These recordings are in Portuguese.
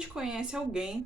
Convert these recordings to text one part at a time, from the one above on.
provavelmente conhece alguém que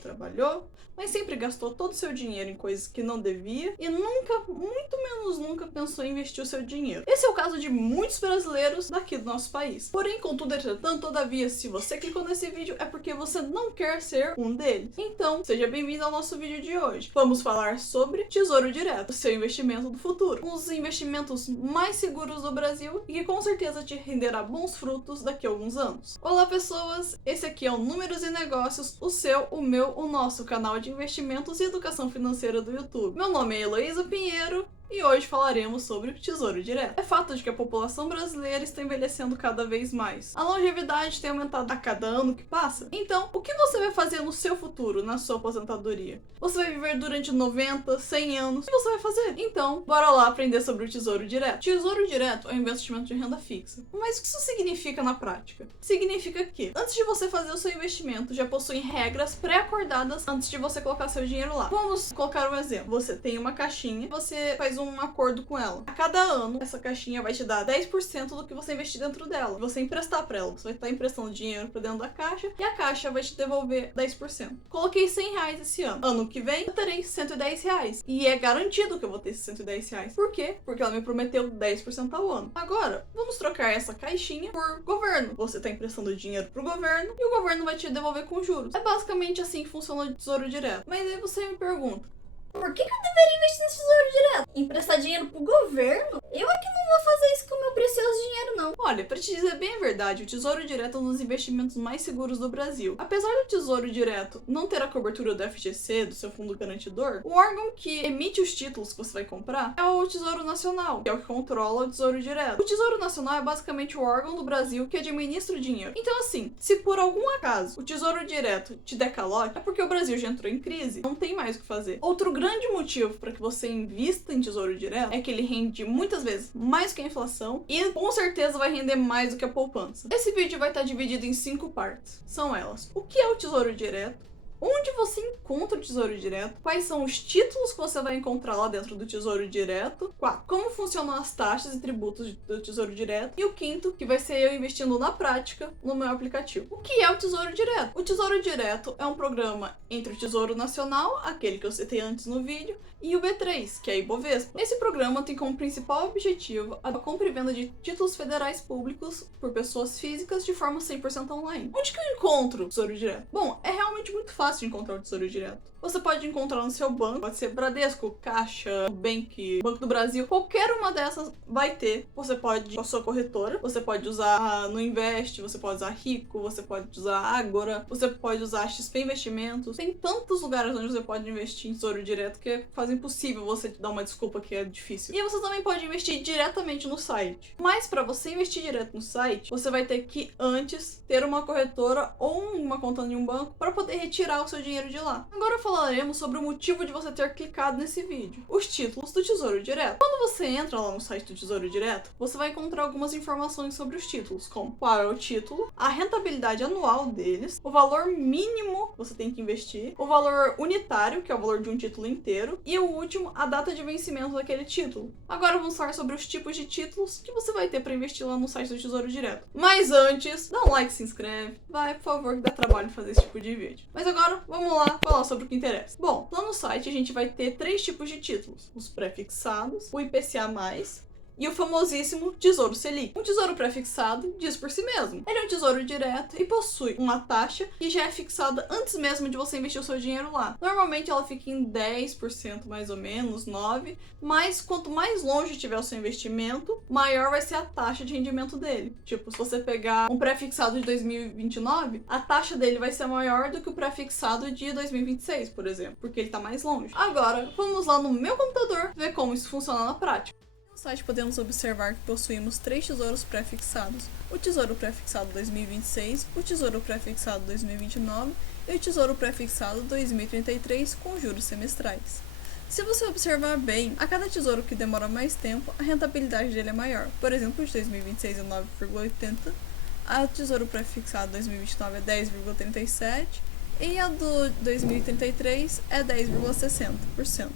trabalhou, mas sempre gastou todo o seu dinheiro em coisas que não devia e nunca, muito menos nunca, pensou em investir o seu dinheiro. Esse é o caso de muitos brasileiros daqui do nosso país. Porém, contudo, entretanto, todavia, se você clicou nesse vídeo é porque você não quer ser um deles. Então, seja bem-vindo ao nosso vídeo de hoje. Vamos falar sobre Tesouro Direto, o seu investimento do futuro. Um dos investimentos mais seguros do Brasil e que com certeza te renderá bons frutos daqui a alguns anos. Olá, pessoas! Esse aqui é o Números e Negócios, o seu, o meu, o nosso canal de investimentos e educação financeira do YouTube. Meu nome é Heloísa Pinheiro e hoje falaremos sobre o Tesouro Direto. É fato de que a população brasileira está envelhecendo cada vez mais. A longevidade tem aumentado a cada ano que passa. Então, o que você vai fazer no seu futuro, na sua aposentadoria? Você vai viver durante 90, 100 anos? O que você vai fazer? Então, bora lá aprender sobre o Tesouro Direto. Tesouro Direto é um investimento de renda fixa. Mas o que isso significa na prática? Significa que, antes de você fazer o seu investimento, já possuem regras pré-acordadas antes de você colocar seu dinheiro lá. Vamos colocar um exemplo. Você tem uma caixinha, você faz um acordo com ela. A cada ano, essa caixinha vai te dar 10% do que você investir dentro dela. Você emprestar pra ela. Você vai estar emprestando dinheiro pra dentro da caixa e a caixa vai te devolver 10%. Coloquei R$100 esse ano. Ano que vem, eu terei R$110. E é garantido que eu vou ter esses R$110. Por quê? Porque ela me prometeu 10% ao ano. Agora, vamos trocar essa caixinha por governo. Você tá emprestando dinheiro pro governo e o governo vai te devolver com juros. É basicamente assim que funciona o Tesouro Direto. Mas aí você me pergunta, por que eu deveria investir nesse Tesouro Direto? Emprestar dinheiro pro governo? Eu é que não vou fazer isso com o meu precioso dinheiro, não. Olha, pra te dizer bem a verdade, o Tesouro Direto é um dos investimentos mais seguros do Brasil. Apesar do Tesouro Direto não ter a cobertura do FGC, do seu fundo garantidor, o órgão que emite os títulos que você vai comprar é o Tesouro Nacional, que é o que controla o Tesouro Direto. O Tesouro Nacional é basicamente o órgão do Brasil que administra o dinheiro. Então assim, se por algum acaso o Tesouro Direto te der calote, é porque o Brasil já entrou em crise, não tem mais o que fazer. Outro grande motivo para que você invista em Tesouro Direto é que ele rende muitas vezes mais que a inflação e com certeza vai render mais do que a poupança. Esse vídeo vai estar dividido em 5 partes. São elas: o que é o Tesouro Direto? Onde você encontra o Tesouro Direto? Quais são os títulos que você vai encontrar lá dentro do Tesouro Direto? 4. Como funcionam as taxas e tributos do Tesouro Direto? E o quinto, que vai ser eu investindo na prática no meu aplicativo. O que é o Tesouro Direto? O Tesouro Direto é um programa entre o Tesouro Nacional, aquele que eu citei antes no vídeo, e o B3, que é a Ibovespa. Esse programa tem como principal objetivo a compra e venda de títulos federais públicos por pessoas físicas de forma 100% online. Onde que eu encontro o Tesouro Direto? Bom, é realmente muito fácil de encontrar o Tesouro Direto. Você pode encontrar no seu banco, pode ser Bradesco, Caixa, Nubank, Banco do Brasil, qualquer uma dessas vai ter. Você pode ir com a sua corretora, você pode usar no Invest, você pode usar Rico, você pode usar Agora, você pode usar XP Investimentos. Tem tantos lugares onde você pode investir em Tesouro Direto que é quase impossível você te dar uma desculpa que é difícil. E você também pode investir diretamente no site. Mas para você investir direto no site, você vai ter que antes ter uma corretora ou uma conta em um banco para poder retirar o seu dinheiro de lá. Agora falaremos sobre o motivo de você ter clicado nesse vídeo. Os títulos do Tesouro Direto. Quando você entra lá no site do Tesouro Direto, você vai encontrar algumas informações sobre os títulos, como qual é o título, a rentabilidade anual deles, o valor mínimo que você tem que investir, o valor unitário, que é o valor de um título inteiro, e o último, a data de vencimento daquele título. Agora vamos falar sobre os tipos de títulos que você vai ter para investir lá no site do Tesouro Direto. Mas antes, dá um like, se inscreve, vai, por favor, que dá trabalho fazer esse tipo de vídeo. Mas agora, vamos lá falar sobre o que interessa. Bom, lá no site a gente vai ter 3 tipos de títulos: os pré-fixados, o IPCA+, e o famosíssimo Tesouro Selic. Um tesouro pré-fixado diz por si mesmo. Ele é um tesouro direto e possui uma taxa que já é fixada antes mesmo de você investir o seu dinheiro lá. Normalmente ela fica em 10% mais ou menos, 9%, mas quanto mais longe tiver o seu investimento, maior vai ser a taxa de rendimento dele. Tipo, se você pegar um pré-fixado de 2029, a taxa dele vai ser maior do que o pré-fixado de 2026, por exemplo, porque ele está mais longe. Agora, vamos lá no meu computador ver como isso funciona na prática. No site podemos observar que possuímos 3 tesouros pré-fixados: o Tesouro Pré-fixado 2026, o Tesouro Pré-fixado 2029 e o Tesouro Pré-fixado 2033 com juros semestrais. Se você observar bem, a cada tesouro que demora mais tempo, a rentabilidade dele é maior. Por exemplo, o de 2026 é 9,80%, a Tesouro Pré-fixado 2029 é 10,37% e a do 2033 é 10,60%.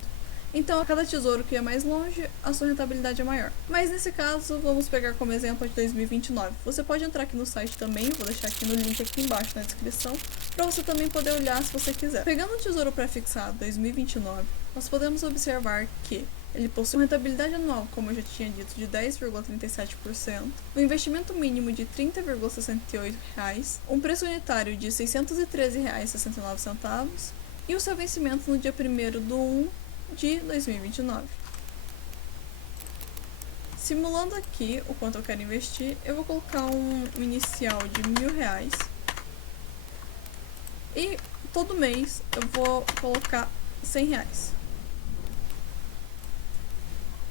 Então, a cada tesouro que é mais longe, a sua rentabilidade é maior. Mas nesse caso, vamos pegar como exemplo a de 2029. Você pode entrar aqui no site também, eu vou deixar aqui no link aqui embaixo na descrição, para você também poder olhar se você quiser. Pegando o tesouro pré-fixado 2029, nós podemos observar que ele possui uma rentabilidade anual, como eu já tinha dito, de 10,37%, um investimento mínimo de R$ 30,68, um preço unitário de R$ 613,69 e o seu vencimento no dia 1º de 2029. Simulando aqui o quanto eu quero investir, eu vou colocar um inicial de R$ 1.000 e todo mês eu vou colocar R$ 100.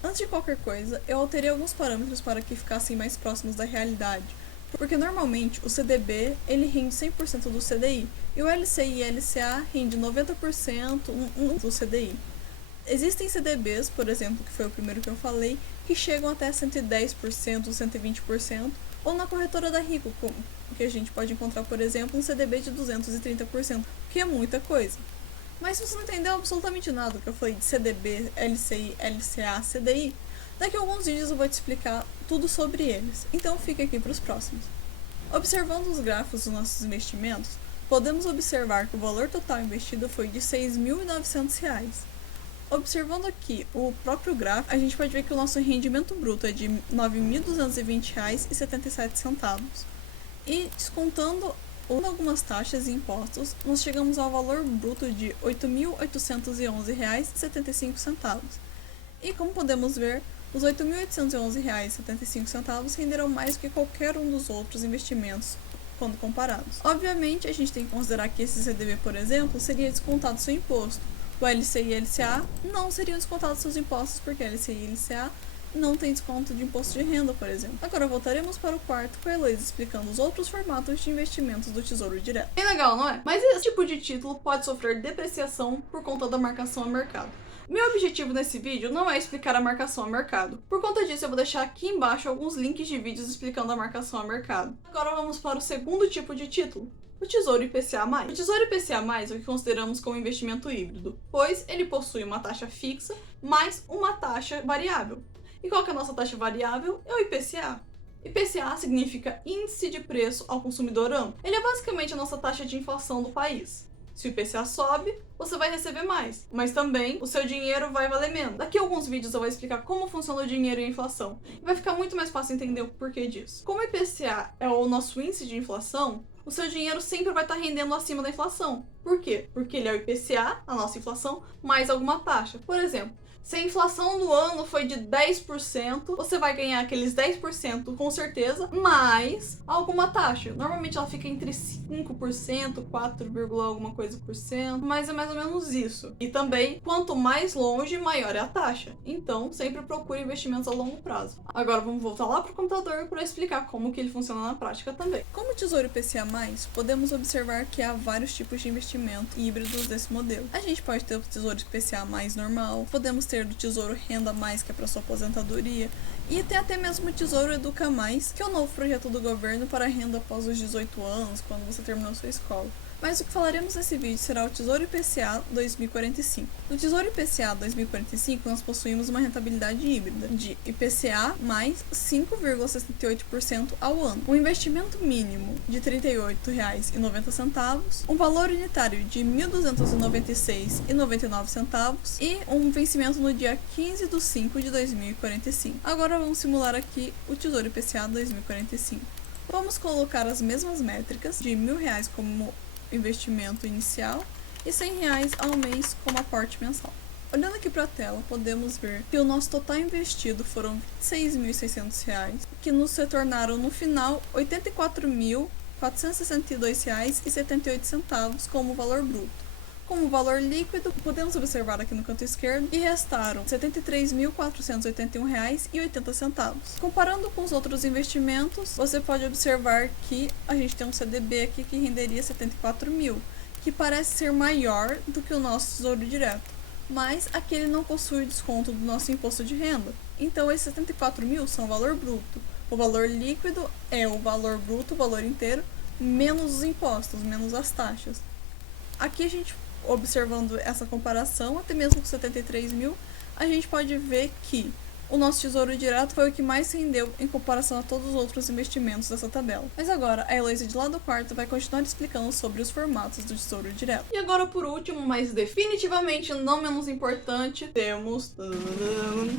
Antes de qualquer coisa, eu alterei alguns parâmetros para que ficassem mais próximos da realidade, porque normalmente o CDB ele rende 100% do CDI e o LCI e LCA rende 90% do CDI. Existem CDBs, por exemplo, que foi o primeiro que eu falei, que chegam até 110%, 120%, ou na corretora da Rico, que a gente pode encontrar, por exemplo, um CDB de 230%, que é muita coisa. Mas se você não entendeu absolutamente nada que eu falei de CDB, LCI, LCA, CDI, daqui a alguns vídeos eu vou te explicar tudo sobre eles, então fica aqui para os próximos. Observando os gráficos dos nossos investimentos, podemos observar que o valor total investido foi de R$ 6.900. Observando aqui o próprio gráfico, a gente pode ver que o nosso rendimento bruto é de R$ 9.220,77. E descontando algumas taxas e impostos, nós chegamos ao valor bruto de R$ 8.811,75. E como podemos ver, os R$ 8.811,75 renderam mais do que qualquer um dos outros investimentos quando comparados. Obviamente, a gente tem que considerar que esse CDB, por exemplo, seria descontado seu imposto. O LCI e LCA não seriam descontados seus impostos, porque LCI e LCA não tem desconto de imposto de renda, por exemplo. Agora voltaremos para o quarto com a Heloísa explicando os outros formatos de investimentos do Tesouro Direto. Bem legal, não é? Mas esse tipo de título pode sofrer depreciação por conta da marcação a mercado. Meu objetivo nesse vídeo não é explicar a marcação a mercado. Por conta disso, eu vou deixar aqui embaixo alguns links de vídeos explicando a marcação a mercado. Agora vamos para o segundo tipo de título, o Tesouro IPCA+. O Tesouro IPCA+, é o que consideramos como investimento híbrido, pois ele possui uma taxa fixa mais uma taxa variável. E qual que é a nossa taxa variável? É o IPCA. IPCA significa Índice de Preço ao Consumidor Amplo. Ele é basicamente a nossa taxa de inflação do país. Se o IPCA sobe, você vai receber mais, mas também o seu dinheiro vai valer menos. Daqui a alguns vídeos eu vou explicar como funciona o dinheiro e a inflação, e vai ficar muito mais fácil entender o porquê disso. Como o IPCA é o nosso índice de inflação, o seu dinheiro sempre vai estar rendendo acima da inflação. Por quê? Porque ele é o IPCA, a nossa inflação, mais alguma taxa. Por exemplo, se a inflação do ano foi de 10%, você vai ganhar aqueles 10% com certeza, mais alguma taxa. Normalmente ela fica entre 5%, 4, alguma coisa por cento, mas é mais ou menos isso. E também, quanto mais longe, maior é a taxa. Então, sempre procure investimentos a longo prazo. Agora vamos voltar lá para o computador para explicar como que ele funciona na prática também. Como o Tesouro IPCA+, podemos observar que há vários tipos de investimento híbridos desse modelo. A gente pode ter o Tesouro IPCA+ normal, podemos ter do Tesouro Renda+, que é para sua aposentadoria, e tem até mesmo o Tesouro Educa+, que é o novo projeto do governo para a renda após os 18 anos, quando você terminou sua escola. Mas o que falaremos nesse vídeo será o Tesouro IPCA 2045. No Tesouro IPCA 2045, nós possuímos uma rentabilidade híbrida de IPCA mais 5,68% ao ano, um investimento mínimo de R$ 38,90, um valor unitário de R$ 1.296,99 e um vencimento no dia 15/5 de 2045. Agora vamos simular aqui o Tesouro IPCA 2045. Vamos colocar as mesmas métricas de R$ 1.000 como investimento inicial e R$ 100 ao mês como aporte mensal. Olhando aqui para a tela, podemos ver que o nosso total investido foram R$ 26.600, que nos retornaram no final R$ 84.462,78 como valor bruto. Como valor líquido, podemos observar aqui no canto esquerdo que restaram R$ 73.481,80. Comparando com os outros investimentos, você pode observar que a gente tem um CDB aqui que renderia 74 mil, que parece ser maior do que o nosso Tesouro Direto, mas aqui ele não possui desconto do nosso imposto de renda. Então esses 74 mil são o valor bruto. O valor líquido é o valor bruto, o valor inteiro, menos os impostos, menos as taxas. Aqui a gente, observando essa comparação, até mesmo com 73 mil, a gente pode ver que o nosso Tesouro Direto foi o que mais rendeu em comparação a todos os outros investimentos dessa tabela. Mas agora, a Heloísa de lá do quarto vai continuar explicando sobre os formatos do Tesouro Direto. E agora, por último, mas definitivamente não menos importante, temos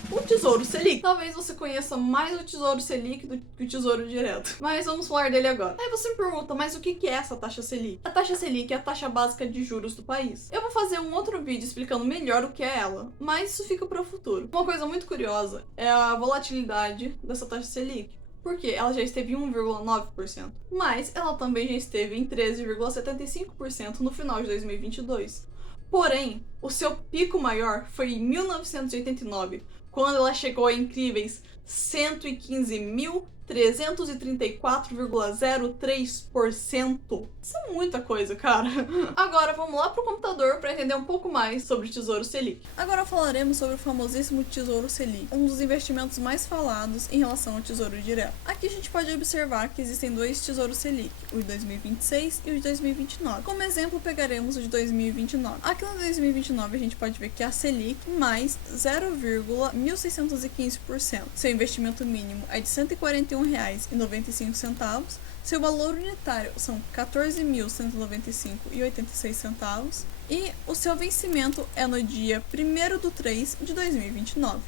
o Tesouro Selic. Talvez você conheça mais o Tesouro Selic do que o Tesouro Direto, mas vamos falar dele agora. Aí você me pergunta, mas o que é essa taxa Selic? A taxa Selic é a taxa básica de juros do país. Eu vou fazer um outro vídeo explicando melhor o que é ela, mas isso fica para o futuro. Uma coisa muito curiosa é a volatilidade dessa taxa Selic, porque ela já esteve em 1,9%, mas ela também já esteve em 13,75% no final de 2022. Porém, o seu pico maior foi em 1989, quando ela chegou a incríveis 115.334,03%. Isso é muita coisa, cara. Agora vamos lá pro computador para entender um pouco mais sobre o Tesouro Selic. Agora falaremos sobre o famosíssimo Tesouro Selic, um dos investimentos mais falados em relação ao Tesouro Direto. Aqui a gente pode observar que existem dois Tesouros Selic, o de 2026 e o de 2029. Como exemplo, pegaremos o de 2029. Aqui no 2029 a gente pode ver que a Selic mais 0,1615%. Seu investimento mínimo é de R$ 141,95. Seu valor unitário são R$ 14.195,86 e o seu vencimento é no dia 1º/3/2029.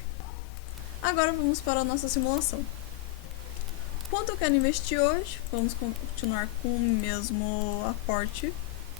Agora vamos para a nossa simulação. Quanto eu quero investir hoje? Vamos continuar com o mesmo aporte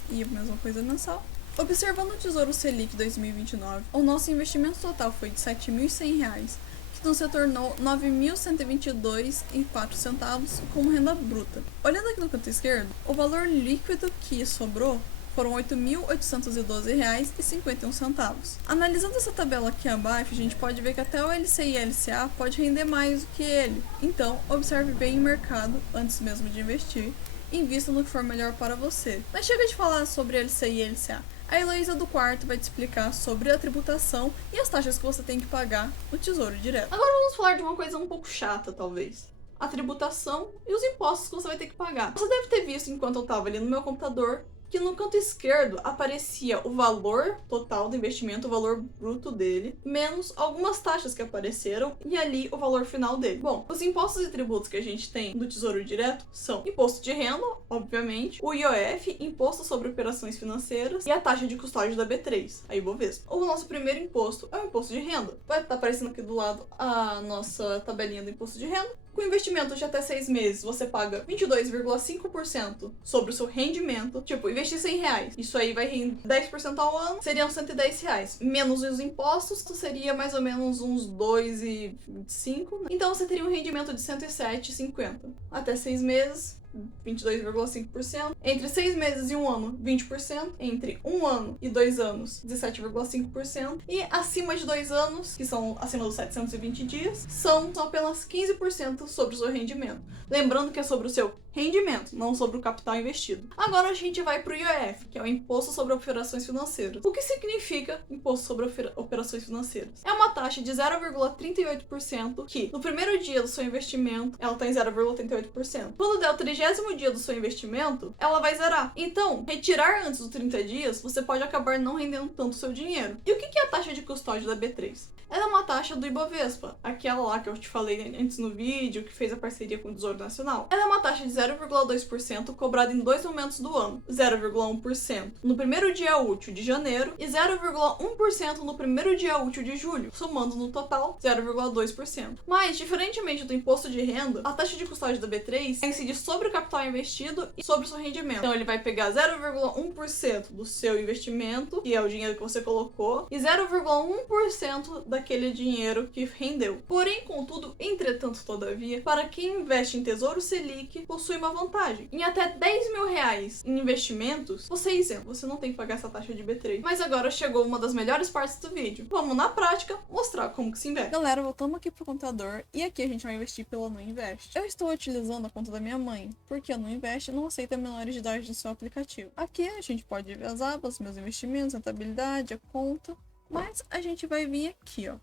e a mesma coisa mensal. Observando o Tesouro Selic 2029, o nosso investimento total foi de R$ 7.100, que nos retornou R$ 9.122,04 como renda bruta. Olhando aqui no canto esquerdo, o valor líquido que sobrou foram R$ 8.812,51. Analisando essa tabela aqui abaixo, a gente pode ver que até o LCI e LCA pode render mais do que ele. Então, observe bem o mercado antes mesmo de investir e invista no que for melhor para você. Mas chega de falar sobre LCI e LCA. A Heloísa do quarto vai te explicar sobre a tributação e as taxas que você tem que pagar no Tesouro Direto. Agora vamos falar de uma coisa um pouco chata, talvez. A tributação e os impostos que você vai ter que pagar. Você deve ter visto enquanto eu estava ali no meu computador que no canto esquerdo aparecia o valor total do investimento, o valor bruto dele, menos algumas taxas que apareceram e ali o valor final dele. Bom, os impostos e tributos que a gente tem do Tesouro Direto são imposto de renda, obviamente, o IOF, imposto sobre operações financeiras e a taxa de custódia da B3, a Ibovespa. O nosso primeiro imposto é o imposto de renda. Vai estar aparecendo aqui do lado a nossa tabelinha do imposto de renda. Com investimento de até 6 meses, você paga 22,5% sobre o seu rendimento. Tipo, investir R$100, isso aí vai render 10% ao ano, seriam R$110. Menos os impostos, que seria mais ou menos uns 2,25, né? Então você teria um rendimento de 107,50. Até 6 meses, 22,5%. Entre 6 meses e 1 ano, 20%. Entre 1 ano e 2 anos, 17,5%. E acima de 2 anos, que são acima dos 720 dias, são só apenas 15% sobre o seu rendimento. Lembrando que é sobre o seu rendimento, não sobre o capital investido. Agora a gente vai para o IOF, que é o Imposto sobre Operações Financeiras. O que significa Imposto sobre Operações Financeiras? É uma taxa de 0,38% que, no primeiro dia do seu investimento, ela está em 0,38%. Quando der o 30º dia do seu investimento, ela vai zerar. Então, retirar antes dos 30 dias, você pode acabar não rendendo tanto o seu dinheiro. E o que é a taxa de custódia da B3? Ela é uma taxa do Ibovespa, aquela lá que eu te falei antes no vídeo, que fez a parceria com o Tesouro Nacional. Ela é uma taxa de 0,2% cobrada em 2 momentos do ano, 0,1% no primeiro dia útil de janeiro e 0,1% no primeiro dia útil de julho, somando no total 0,2%. Mas, diferentemente do imposto de renda, a taxa de custódia da B3 incide sobre o capital investido e sobre o seu rendimento. Então ele vai pegar 0,1% do seu investimento, que é o dinheiro que você colocou, e 0,1% daquele dinheiro que rendeu. Porém, contudo, entretanto, todavia, para quem investe em Tesouro Selic, possui uma vantagem. Em até R$10.000 em investimentos, você é isento, você não tem que pagar essa taxa de B3. Mas agora chegou uma das melhores partes do vídeo. Vamos, na prática, mostrar como que se investe. Galera, voltamos aqui pro computador e aqui a gente vai investir pela Nuinvest. Eu estou utilizando a conta da minha mãe, porque a Nuinvest não aceita menores de idade no seu aplicativo. Aqui a gente pode ver as abas, meus investimentos, rentabilidade, a conta. Mas a gente vai vir aqui, ó,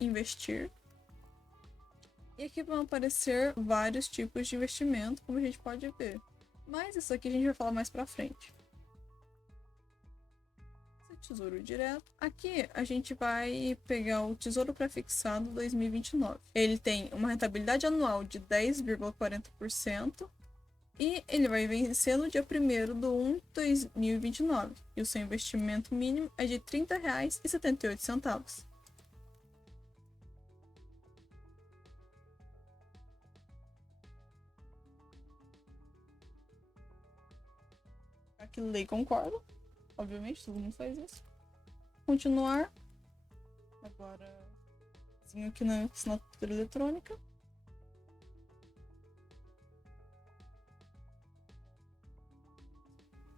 investir. E aqui vão aparecer vários tipos de investimento, como a gente pode ver. Mas isso aqui a gente vai falar mais pra frente. Isso Tesouro Direto. Aqui a gente vai pegar o Tesouro Prefixado 2029. Ele tem uma rentabilidade anual de 10,40% e ele vai vencer no dia 1º de 1 de 2029. E o seu investimento mínimo é de R$ 30,78. Aqui lei concordo. Obviamente, todo mundo faz isso. Continuar. Agora, aqui na assinatura eletrônica.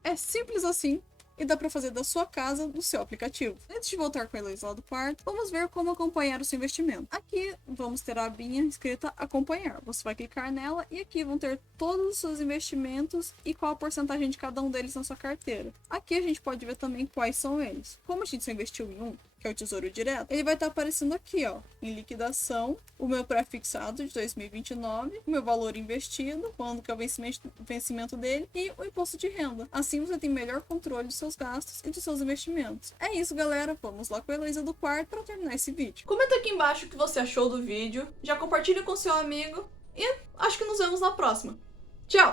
É simples assim e dá para fazer da sua casa no seu aplicativo. Antes de voltar com a Heloísa lá do quarto, vamos ver como acompanhar o seu investimento. Aqui vamos ter a abinha escrita acompanhar. Você vai clicar nela e aqui vão ter todos os seus investimentos e qual a porcentagem de cada um deles na sua carteira. Aqui a gente pode ver também quais são eles. Como a gente só investiu em um, que é o Tesouro Direto, ele vai estar aparecendo aqui, ó, em liquidação, o meu pré-fixado de 2029, o meu valor investido, quando que é o vencimento dele e o imposto de renda. Assim você tem melhor controle dos seus gastos e dos seus investimentos. É isso, galera. Vamos lá com a Heloísa do quarto para terminar esse vídeo. Comenta aqui embaixo o que você achou do vídeo, já compartilha com seu amigo e acho que nos vemos na próxima. Tchau!